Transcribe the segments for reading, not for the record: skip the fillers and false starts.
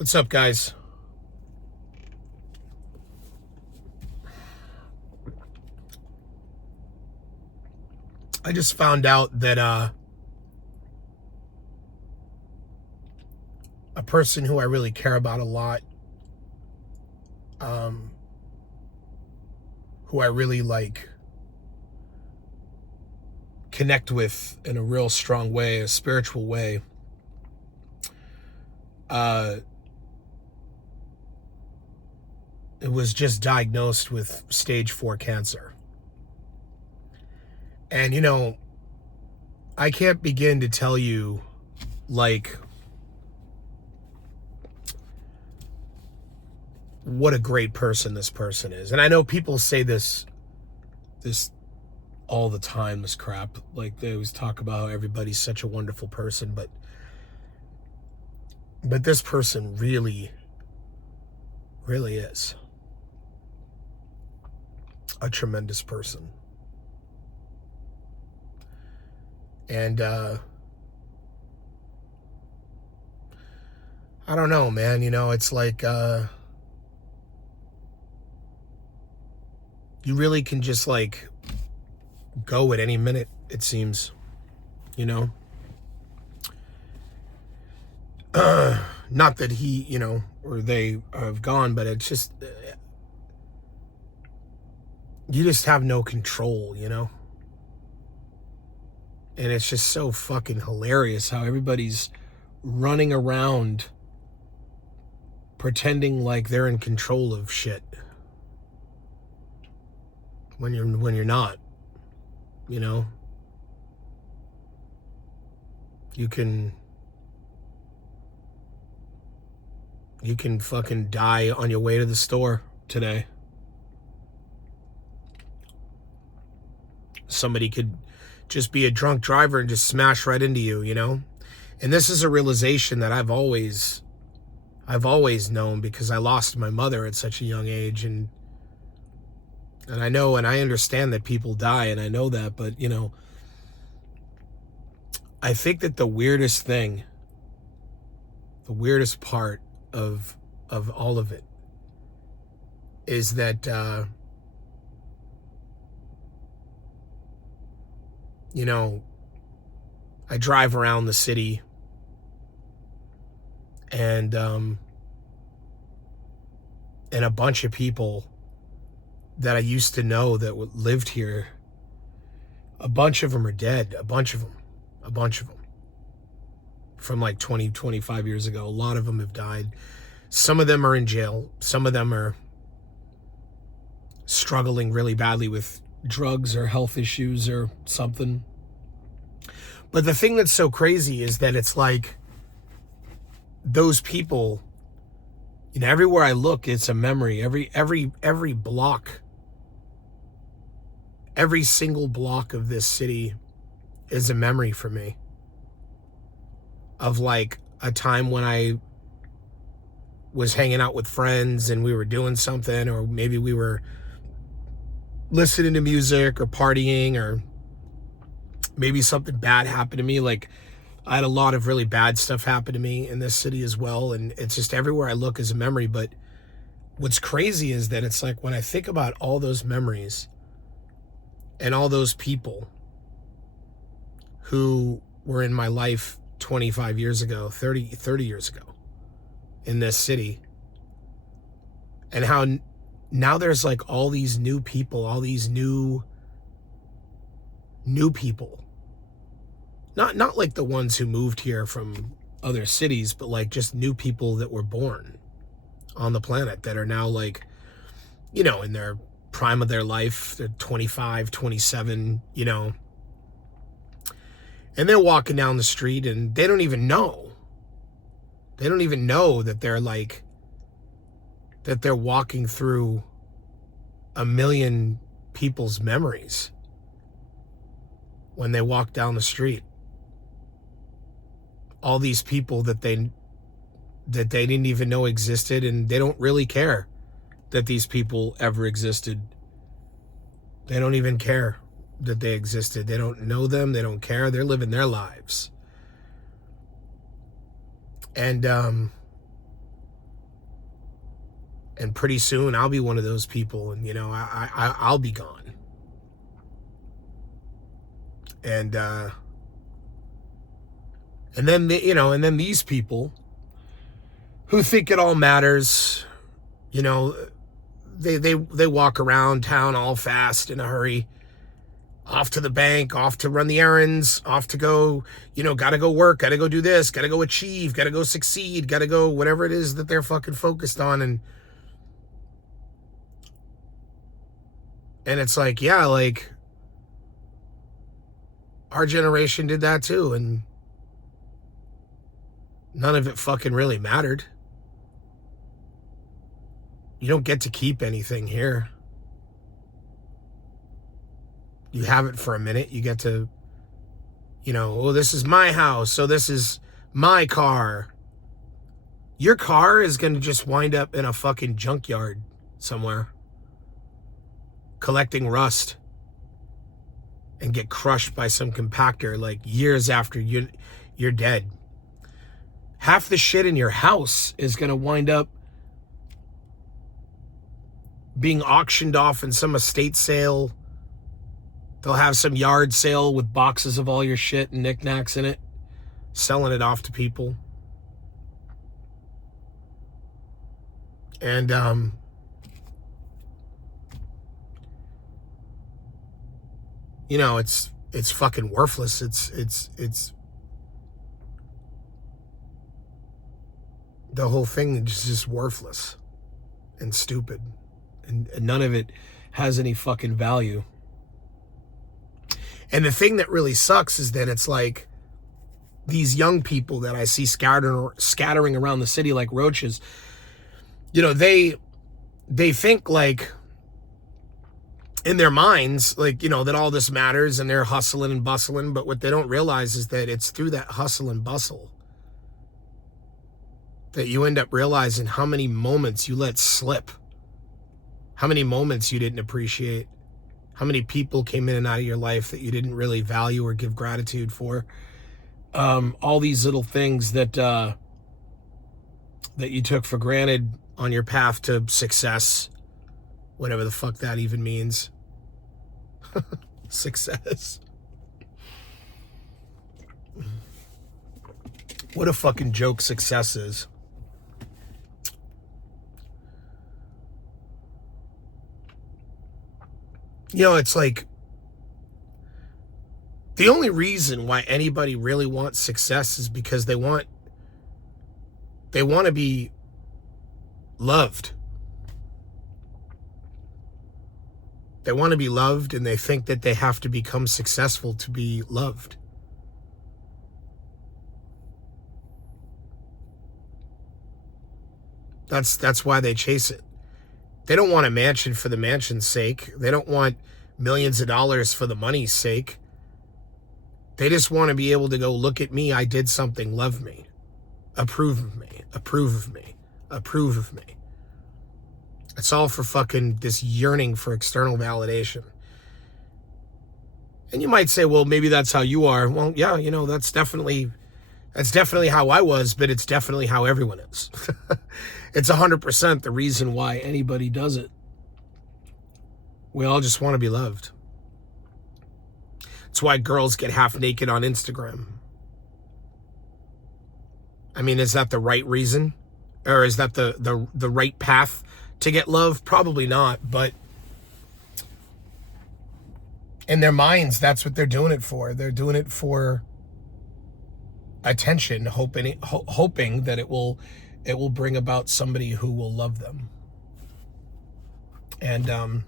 What's up, guys? I just found out that a person who I really care about a lot, um, who I really connect with in a real strong way, a spiritual way, uh, it was just diagnosed with stage 4 cancer. And, I can't begin to tell you, what a great person this person is. And I know people say this all the time, this crap. Like, they always talk about how everybody's such a wonderful person, but this person really, really is a tremendous person. And I don't know, man. It's like you really can just go at any minute, it seems. Not that he, or they have gone, but it's just you just have no control, And it's just so fucking hilarious how everybody's running around pretending like they're in control of shit when you're not. You can fucking die on your way to the store today. Somebody could just be a drunk driver and just smash right into you, And this is a realization that I've always known, because I lost my mother at such a young age, and I know and I understand that people die, and I know that, but I think that the weirdest part of all of it is that I drive around the city, and a bunch of people that I used to know that lived here, a bunch of them are dead. A bunch of them from 20, 25 years ago. A lot of them have died. Some of them are in jail. Some of them are struggling really badly with drugs or health issues or something. But the thing that's so crazy is that it's like those people, everywhere I look, it's a memory. Every block, every single block of this city is a memory for me of a time when I was hanging out with friends and we were doing something, or maybe we were listening to music or partying, or maybe something bad happened to me. I had a lot of really bad stuff happen to me in this city as well, and it's just everywhere I look is a memory. But what's crazy is that it's when I think about all those memories and all those people who were in my life 25 years ago, 30 years ago in this city, and how now there's all these new people, all these new people. Not the ones who moved here from other cities, but just new people that were born on the planet that are now in their prime of their life. They're 25, 27, and they're walking down the street and they don't even know. They don't even know that they're that they're walking through a million people's memories when they walk down the street. All these people that they didn't even know existed, and they don't really care that these people ever existed. They don't even care that they existed. They don't know them. They don't care. They're living their lives. And And pretty soon I'll be one of those people, and, you know, I'll be gone. And then, you know, and then these people who think it all matters, you know, they walk around town all fast in a hurry, off to the bank, off to run the errands, off to go, you know, gotta go work, gotta go do this, gotta go achieve, gotta go succeed, gotta go whatever it is that they're fucking focused on. And it's like, yeah, like, our generation did that too, and none of it fucking really mattered. You don't get to keep anything here. You have it for a minute. You get to, you know, oh, this is my house, so this is my car. Your car is going to just wind up in a fucking junkyard somewhere, collecting rust, and get crushed by some compactor like years after you're dead. Half the shit in your house is going to wind up being auctioned off in some estate sale. They'll have some yard sale with boxes of all your shit and knickknacks in it, selling it off to people. And you know, it's fucking worthless. It's the whole thing is just worthless and stupid, and none of it has any fucking value. And the thing that really sucks is that it's like these young people that I see scattering around the city like roaches, you know, they think like in their minds, like, you know, that all this matters and they're hustling and bustling, but what they don't realize is that it's through that hustle and bustle that you end up realizing how many moments you let slip, how many moments you didn't appreciate, how many people came in and out of your life that you didn't really value or give gratitude for. All these little things that you took for granted on your path to success, whatever the fuck that even means. Success. What a fucking joke success is. You know, it's like the only reason why anybody really wants success is because they want to be loved. They want to be loved, and they think that they have to become successful to be loved. That's why they chase it. They don't want a mansion for the mansion's sake. They don't want millions of dollars for the money's sake. They just want to be able to go, look at me, I did something, love me, approve of me, approve of me, approve of me. It's all for fucking this yearning for external validation. And you might say, well, maybe that's how you are. Well, yeah, you know, that's definitely how I was, but it's definitely how everyone is. It's 100% the reason why anybody does it. We all just want to be loved. It's why girls get half naked on Instagram. I mean, is that the right reason? Or is that the right path to get love? Probably not, but in their minds, that's what they're doing it for. They're doing it for attention, hoping that it will bring about somebody who will love them. And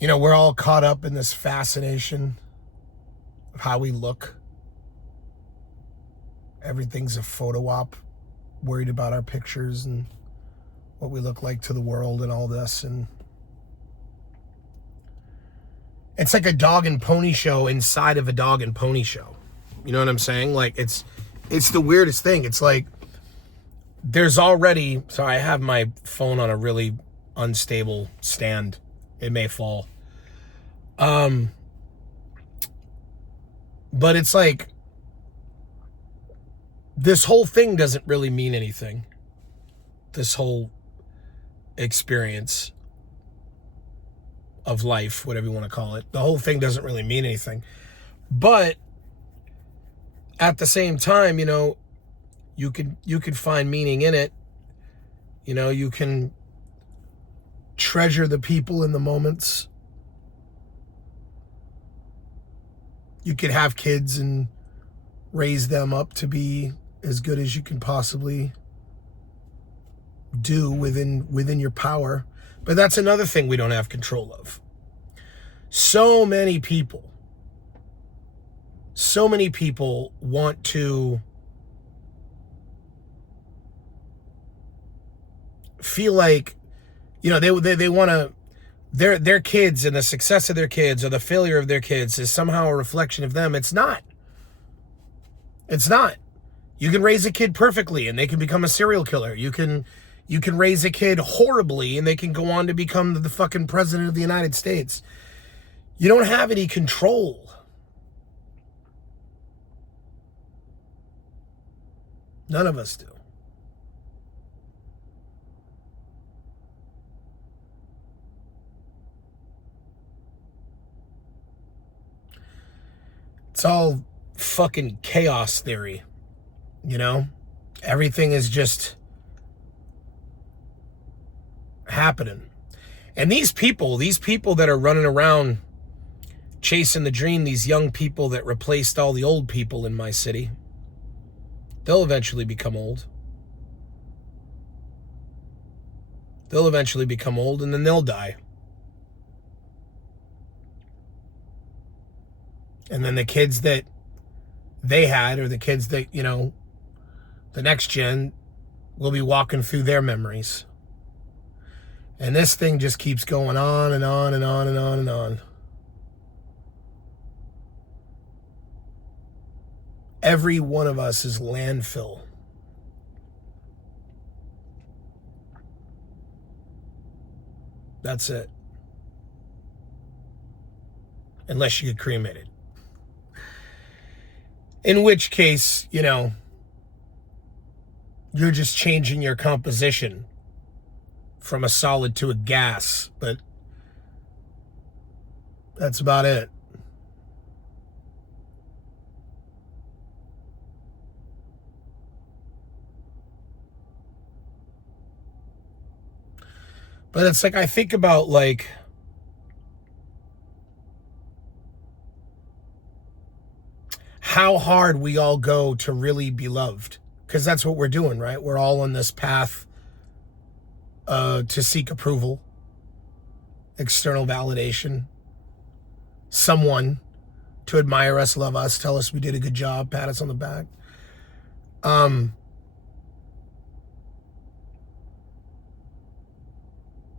you know, we're all caught up in this fascination of how we look. Everything's a photo op, worried about our pictures and what we look like to the world and all this. And it's like a dog and pony show inside of a dog and pony show. You know what I'm saying? Like, it's the weirdest thing. It's like there's already, sorry, I have my phone on a really unstable stand. It may fall. But it's like, this whole thing doesn't really mean anything. This whole experience of life, whatever you want to call it, the whole thing doesn't really mean anything. But at the same time, you know, you could find meaning in it. You know, you can treasure the people in the moments. You could have kids and raise them up to be as good as you can possibly do within your power. But that's another thing we don't have control of. So many people want to feel like, you know, they want to, their kids and the success of their kids or the failure of their kids is somehow a reflection of them. It's not. It's not. You can raise a kid perfectly and they can become a serial killer. You can raise a kid horribly and they can go on to become the fucking president of the United States. You don't have any control. None of us do. It's all fucking chaos theory, you know? Everything is just happening. And these people that are running around chasing the dream, these young people that replaced all the old people in my city, they'll eventually become old. They'll eventually become old and then they'll die. And then the kids that they had, or the kids that, you know, the next gen, will be walking through their memories. And this thing just keeps going on and on and on and on and on. Every one of us is landfill. That's it. Unless you get cremated. In which case, you know, you're just changing your composition from a solid to a gas, but that's about it. But it's like, I think about like, how hard we all go to really be loved. Because that's what we're doing, right? We're all on this path to seek approval, external validation, someone to admire us, love us, tell us we did a good job, pat us on the back.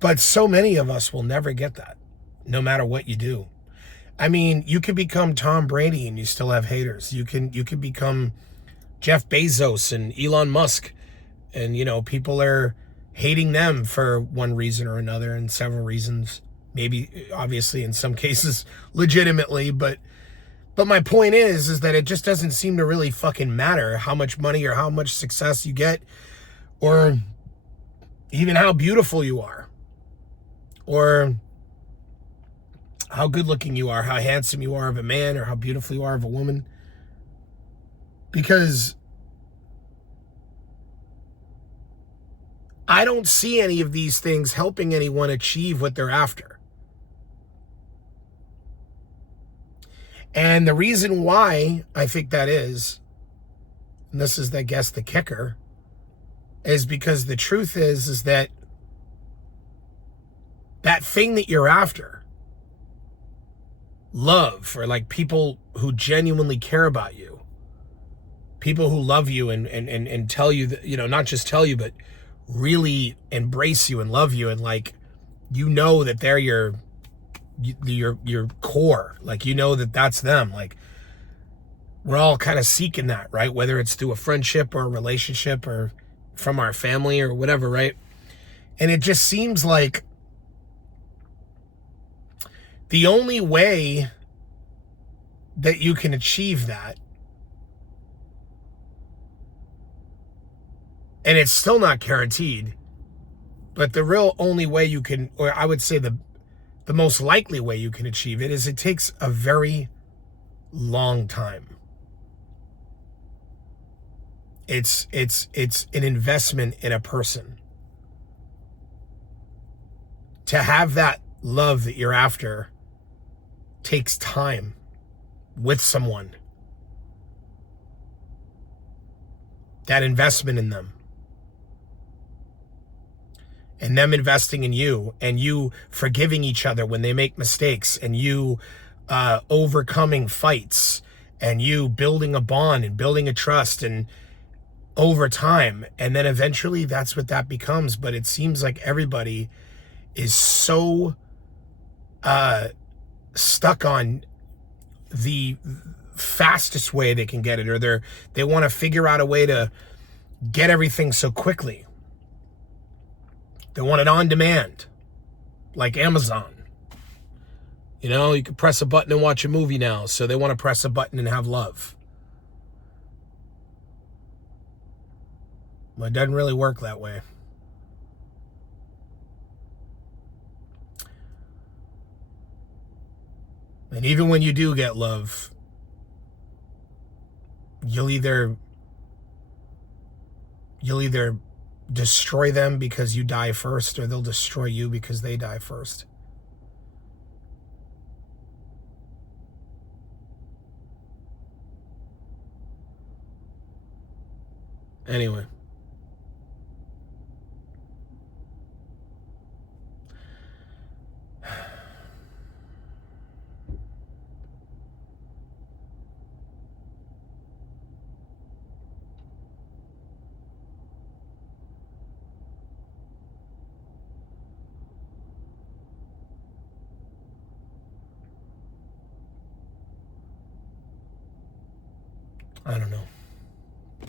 But so many of us will never get that, no matter what you do. I mean, you can become Tom Brady and you still have haters. You can become Jeff Bezos and Elon Musk, and, you know, people are hating them for one reason or another, and several reasons, maybe obviously in some cases legitimately, but my point is that it just doesn't seem to really fucking matter how much money or how much success you get, or even how beautiful you are, or how good looking you are, how handsome you are of a man, or how beautiful you are of a woman. Because I don't see any of these things helping anyone achieve what they're after. And the reason why I think that is, and this is, I guess, the kicker, is because the truth is that that thing that you're after, love, or like people who genuinely care about you, people who love you and tell you that, you know, not just tell you, but really embrace you and love you, and like, you know that they're your core, like, you know that that's them. Like, we're all kind of seeking that, right? Whether it's through a friendship or a relationship or from our family or whatever, right? And it just seems like the only way that you can achieve that. And it's still not guaranteed. But the real only way you can, or I would say the most likely way you can achieve it, is it takes a very long time. It's an investment in a person. To have that love that you're after takes time with someone. That investment in them. And them investing in you, and you forgiving each other when they make mistakes, and you overcoming fights, and you building a bond and building a trust, and over time. And then eventually that's what that becomes. But it seems like everybody is so stuck on the fastest way they can get it, or they want to figure out a way to get everything so quickly. They want it on demand, like Amazon. You know, you can press a button and watch a movie now, so they want to press a button and have love. But it doesn't really work that way. And even when you do get love, you'll either destroy them because you die first, or they'll destroy you because they die first. Anyway. I don't know.